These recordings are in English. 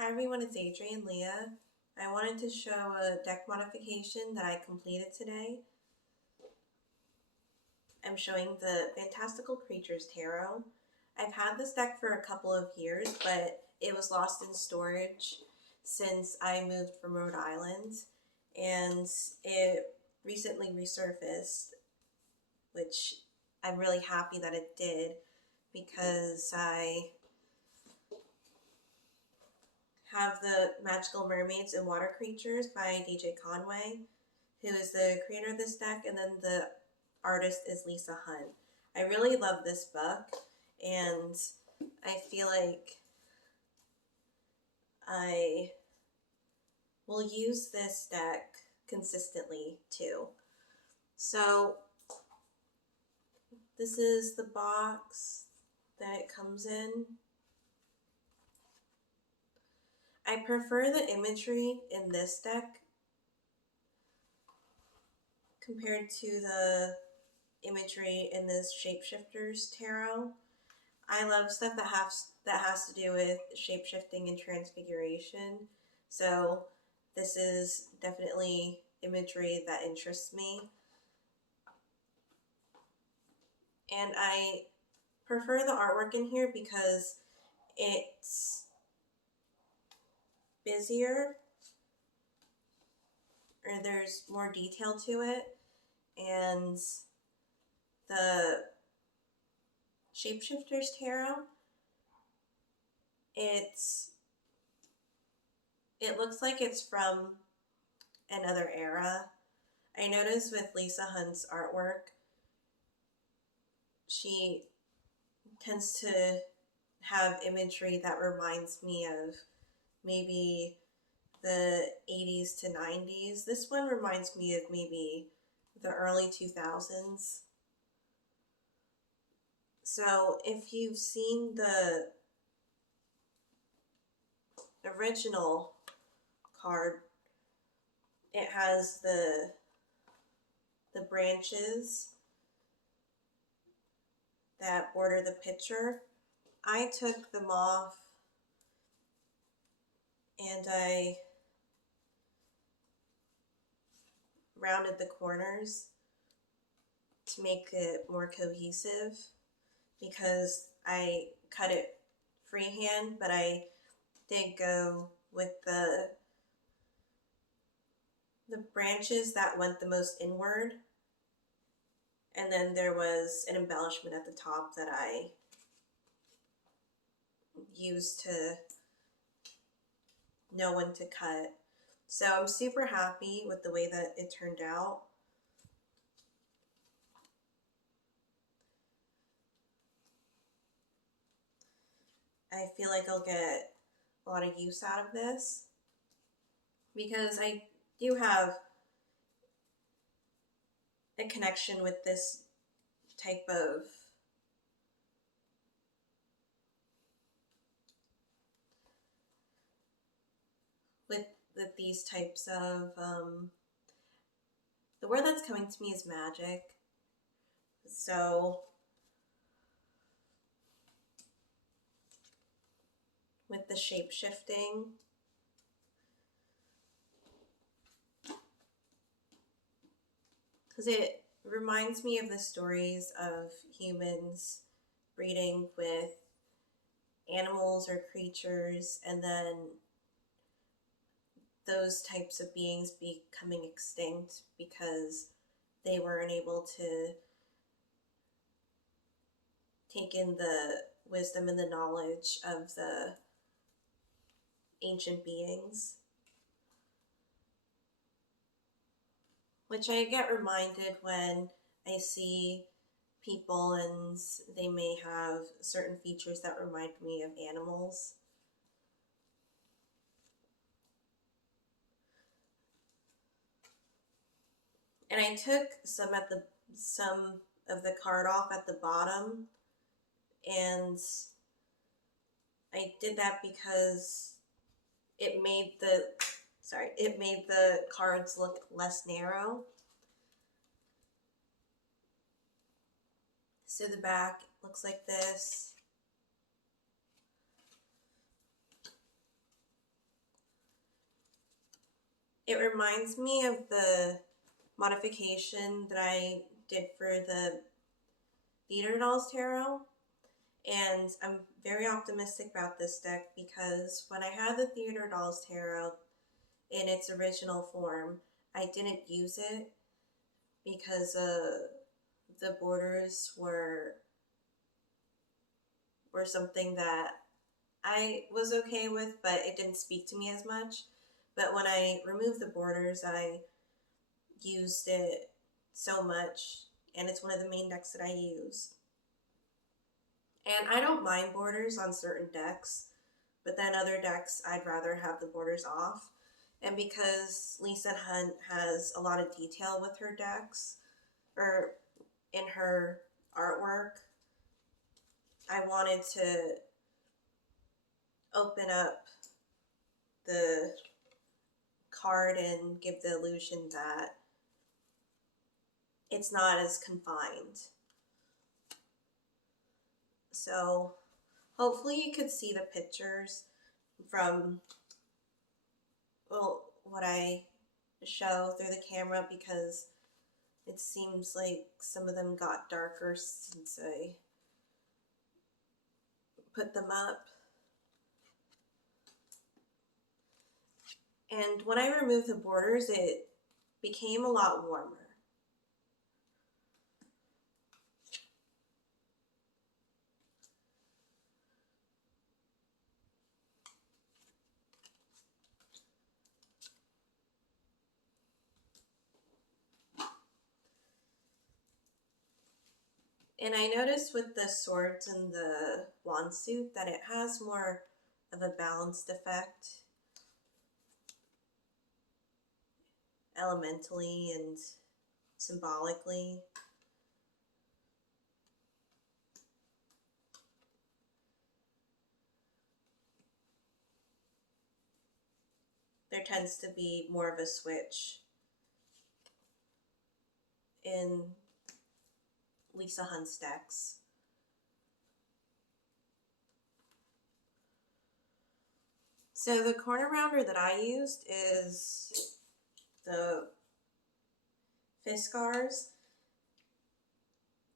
Hi everyone, it's Adrienne Leah. I wanted to show a deck modification that I completed today. I'm showing the Fantastical Creatures Tarot. I've had this deck for a couple of years, but it was lost in storage since I moved from Rhode Island, and it recently resurfaced, which I'm really happy that it did because I have the Magical Mermaids and Water Creatures by DJ Conway, who is the creator of this deck, and then the artist is Lisa Hunt. I really love this book, and I feel like I will use this deck consistently too. So this is the box that it comes in. I prefer the imagery in this deck compared to the imagery in this Shapeshifters Tarot. I love stuff that has to do with shapeshifting and transfiguration. So this is definitely imagery that interests me. And I prefer the artwork in here because it's busier, or there's more detail to it, and the Shapeshifters Tarot, it looks like it's from another era. I noticed with Lisa Hunt's artwork, she tends to have imagery that reminds me of maybe the 80s to 90s. This one reminds me of maybe the early 2000s. So if you've seen the original card, it has the branches that border the picture. I took them off and I rounded the corners to make it more cohesive because I cut it freehand, but I did go with the branches that went the most inward, and then there was an embellishment at the top that I used to know when to cut. So I'm super happy with the way that it turned out. I feel like I'll get a lot of use out of this because I do have a connection with this type of with these types of the word that's coming to me is magic. So with the shape shifting, because it reminds me of the stories of humans breeding with animals or creatures, and then those types of beings becoming extinct because they weren't able to take in the wisdom and the knowledge of the ancient beings. Which I get reminded when I see people and they may have certain features that remind me of animals. And I took some of the card off at the bottom, and I did that because it made the cards look less narrow. So the back looks like this. It reminds me of the modification that I did for the Theater Dolls Tarot, and I'm very optimistic about this deck because when I had the Theater Dolls Tarot in its original form, I didn't use it because the borders were something that I was okay with, but it didn't speak to me as much. But when I removed the borders, I used it so much, and it's one of the main decks that I use. And I don't mind borders on certain decks, but then other decks I'd rather have the borders off. And because Lisa Hunt has a lot of detail with her decks, or in her artwork, I wanted to open up the card and give the illusion that it's not as confined. So hopefully you could see the pictures from, well, what I show through the camera, because it seems like some of them got darker since I put them up. And when I removed the borders, it became a lot warmer. And I noticed with the swords and the wand suit that it has more of a balanced effect, elementally and symbolically. There tends to be more of a switch in Lisa Hunt's decks. So the corner rounder that I used is the Fiskars.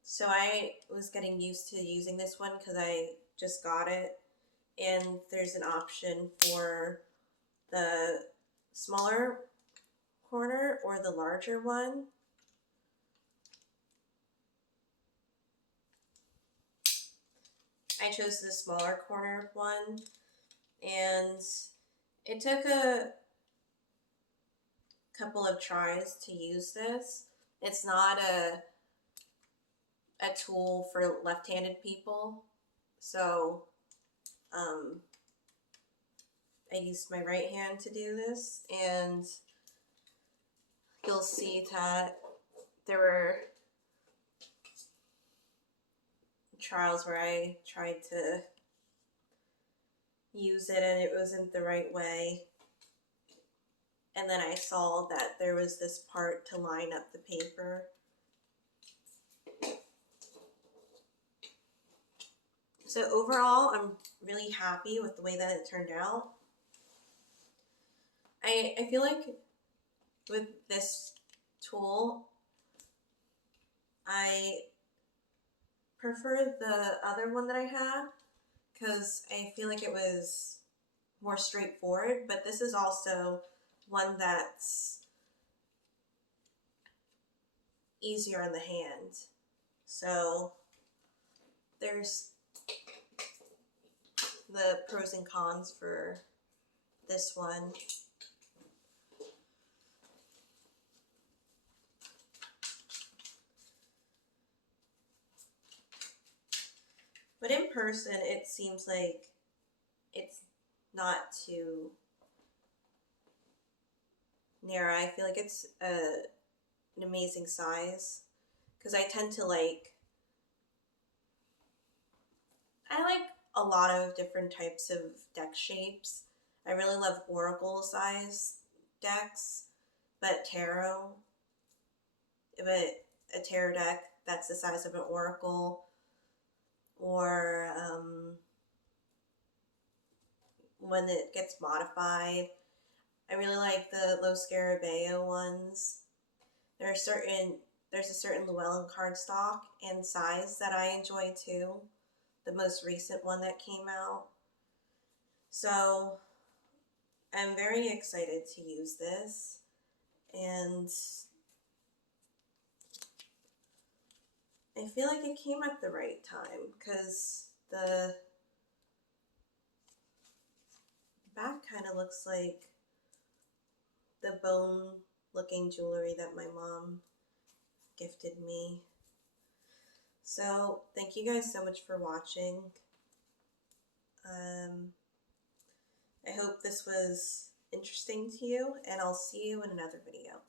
So I was getting used to using this one because I just got it, and there's an option for the smaller corner or the larger one. I chose the smaller corner one, and it took a couple of tries to use this. It's not a tool for left-handed people, so I used my right hand to do this, and you'll see that there were trials where I tried to use it and it wasn't the right way, and then I saw that there was this part to line up the paper. So overall, I'm really happy with the way that it turned out. I feel like with this tool, I prefer the other one that I had because I feel like it was more straightforward, but this is also one that's easier on the hand. So there's the pros and cons for this one. But in person, it seems like it's not too narrow. I feel like it's an amazing size because I tend to I like a lot of different types of deck shapes. I really love oracle size decks, but a tarot deck that's the size of an oracle, or when it gets modified. I really like the Los Scarabeo ones. There's a certain Llewellyn cardstock and size that I enjoy too. The most recent one that came out. So I'm very excited to use this, and I feel like it came at the right time because the back kind of looks like the bone looking jewelry that my mom gifted me. So thank you guys so much for watching. I hope this was interesting to you, and I'll see you in another video.